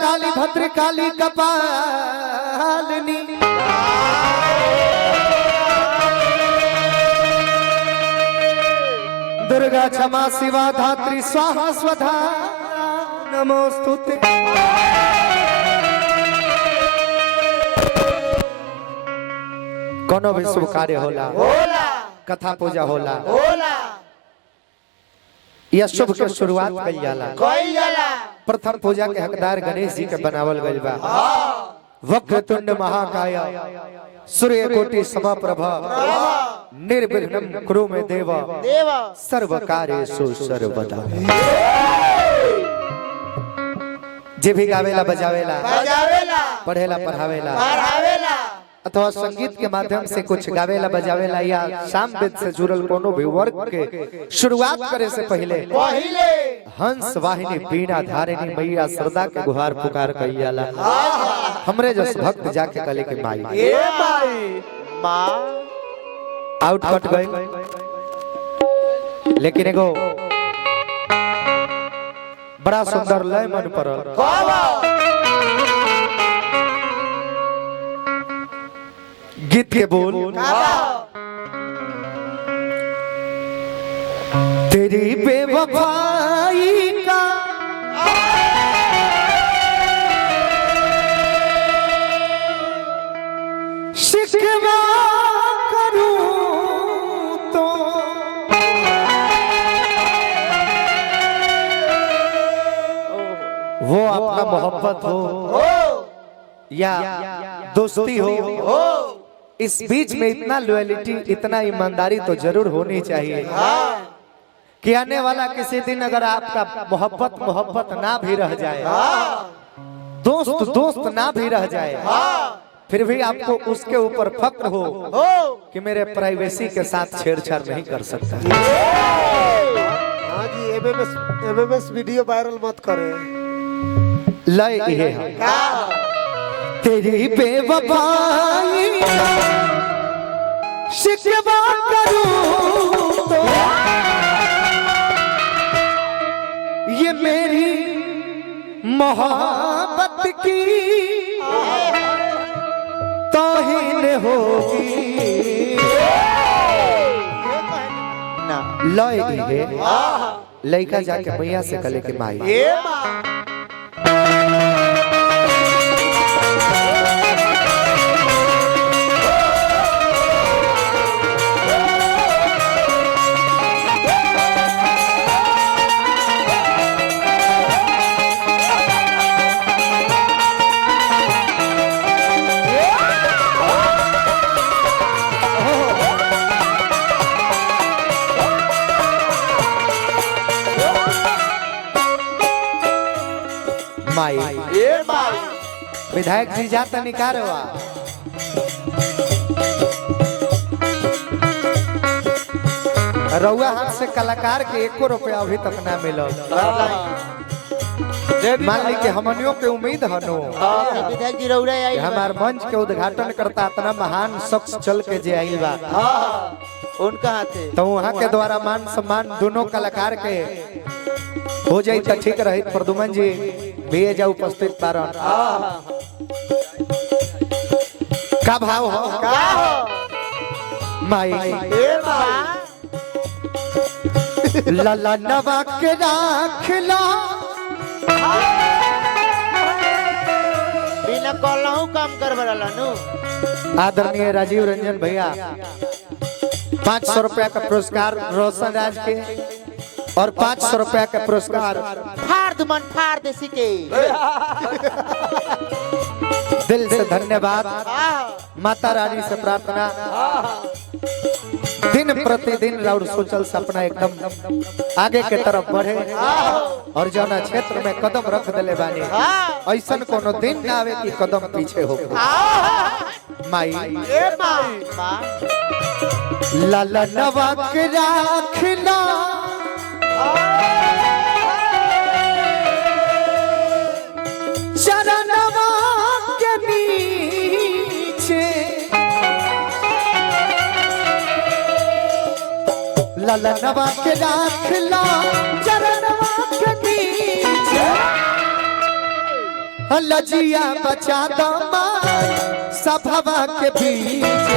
काली भद्र काली कपालिनी दुर्गा क्षमा शिवा धात्री स्वाहा स्वधा नमोस्तुते। कोनो भी शुभ कार्य होला कथा पूजा होला यह शुभ के शुरुआत कइल जाला। प्रथम पूजा के हकदार गणेश जी के बनावल गइल बा। वक्रतुंड महाकाय सूर्य कोटि समप्रभ निर्विघ्नं कुरु मे देव सर्व कार्येषु सर्वदा। जे भी गावेला बजावेला पढ़ेला पढ़ावेला अथवा संगीत के माध्यम से कुछ गावेला बजावेला या शाम वेद से जुड़ल कोनो भी वर्ग के शुरुआत करे से पहले हंस वाहिनी बीणा धारिणी मैया श्रद्धा के गुहार पुकार कइला। हमरे जस भक्त जाके कले के माई आउट कट गए, लेकिन एगो बड़ा सुंदर लय मन पड़ल। गीत के बोल तेरी बेवफाई का शिकवा करूं तो वो अपना मोहब्बत हो या दोस्ती हो, इस बीच में इतना लॉयल्टी इतना ईमानदारी तो जरूर होनी चाहिए कि आने वाला किसी दिन अगर आपका मोहब्बत ना भी रह जाए, दोस्त ना भी रह जाए, फिर भी आपको उसके ऊपर फक्र हो कि मेरे प्राइवेसी के साथ छेड़छाड़ नहीं कर सकता। हाँ जी, एबीएस वीडियो वायरल मत करे। लय ये है तेरी बेवफाई शिकवा करूं तो ये मेरी मोहब्बत की तौहीन होगी। लय है लड़का जाके मैया से कले के माई विधायक जी जाता निकारवा रउआ हाथ से कलाकार के 1 रुपया अभी तक ना मिलो। मान ली कि हमनियों के उम्मीद हनो विधायक जी रउरा आई हमार मंच के उद्घाटन करता इतना महान शख्स चल के जे आइल बा उनका हाथे तो वहाँ के द्वारा मान सम्मान दोनों कलाकार के हो जाए तो ठीक रही। प्रदुमन जी भी जा उपस्थित पारन का भाव हो माई लला नवा के राखला बिना कहलहु काम कर बरला नु। आदरणीय राजीव रंजन भैया 500 रुपया का पुरस्कार रोशन राज के और 500 रुपया का पुरस्कार फाड़ दे सिके। दिल से धन्यवाद। माता रानी से प्रार्थना दिन प्रतिदिन राउर सोचल सपना एकदम आगे के तरफ बढ़े और जौना क्षेत्र में कदम रख दिले बानी ऐसन कोनो दिन ना आवे कि कदम पीछे हो माई लाला नवा के राखना चरणवा के नीचे लाला नवा के राखला चरणवा के नीचे लजिया बचा दो माई सभवा के बीच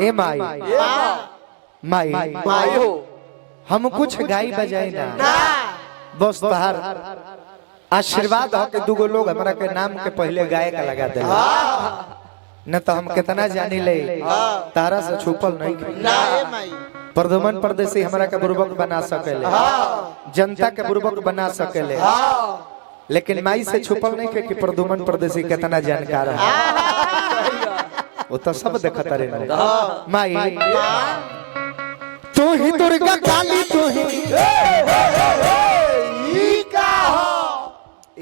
ए माई माई माई हो हम कुछ गाई बजाई ना बस तहार आशीर्वाद हो के दुगो लोग हमरा के नाम के पहले गायक लगा दे न तो हम कितना जानी ले तारा से छुपल नहीं ना ए माई प्रदुमन परदेसी हमरा के बुर्बक बना सकेले जनता के बुर्बक बना सकेले लेकिन माई से छुपल नहीं के कि प्रदुमन परदेसी कितना जानकार है वो तो सब देखता रहे माई तू ही दुर्गा काली तू ही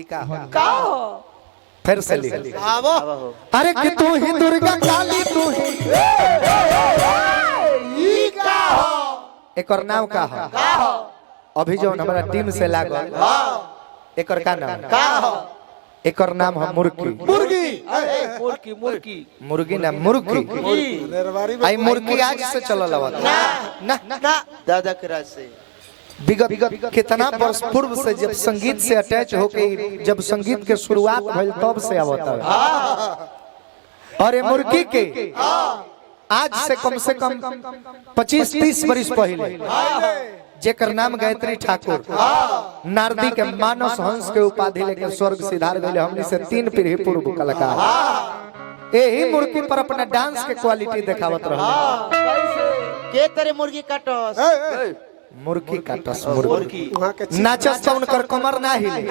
ई का हो फिर से लिख आवो अरे कि तू ही दुर्गा काली तू ही ई का हो एक और नाम का हो अभी जो हमारा टीम से लागल एक और का नाम का हो एक और नाम है मुर्गी मुर्गी मुर्गी मुर्गी ना मुर्गी आई मुर्गी आज से चलल आवत ना ना दादा के राज से विगत कितना वर्ष पूर्व से जब संगीत से अटैच होके जब संगीत के शुरुआत भइल तब से आवत है और ये मुर्गी के आज से कम 25-30 वर्ष पहले जेकर नाम गायत्री ठाकुर नारदी के मानस हंस के उपाधि लेके स्वर्ग सिधार गए हमने से 3 पीढ़ी पूर्व कलाकार यही मुर्गी पर अपना डांस के क्वालिटी दिखावत रहले के तरे मुर्गी काटस मुर्गी काटस मुर्गी नाचस तो उनकर कमर ना हिले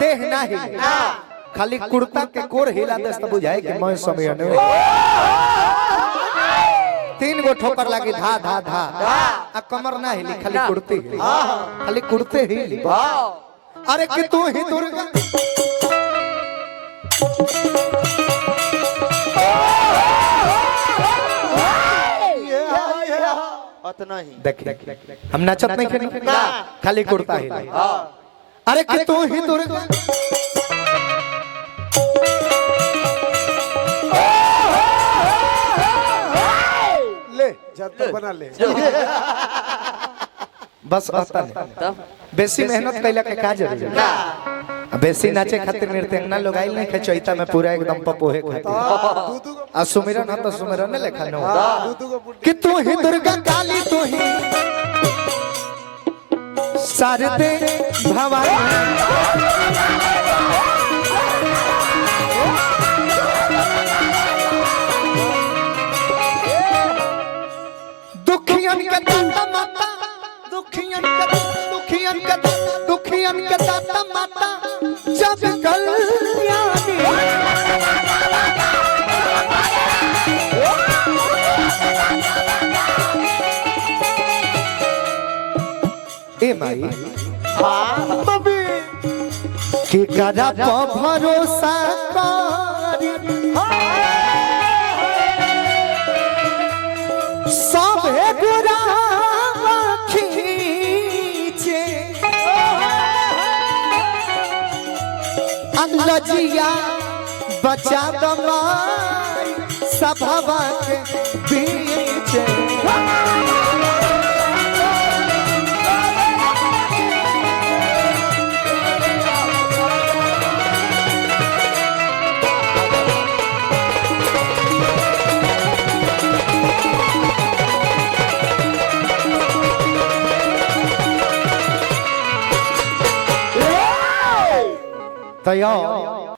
देह ना हिले खाली कुर्ता के कोर हिला दस तो बुझाए कि मैं समय ने 3 गो ठोकर लागी धा धा धा आ कमर ना हिली खाली कुर्ते हिली अरे कि तू ही दुर्गा अतना ही देखिए हम नाचत नहीं खेली खाली कुर्ता हिली अरे कि तू ही दुर्गा बना ले बस आता नहीं बेसी मेहनत कैला के का जरूरी बेसी नाचे खातिर नृत्यंगना लोग आइल नहीं चैता में पूरा एकदम पपोहे खातिर आ सुमिरन ह तो सुमिरन लेखा न कि तू ही दुर्गा काली तू ही शारदे भवानी दुखियन के दाता माता दुखियन के दाता माता जब कल्याणी ए माई हाँ कि करा भरोसा करी सब है गुरा खींचे लजिया बचा दमाई सभावा के बीच तैयार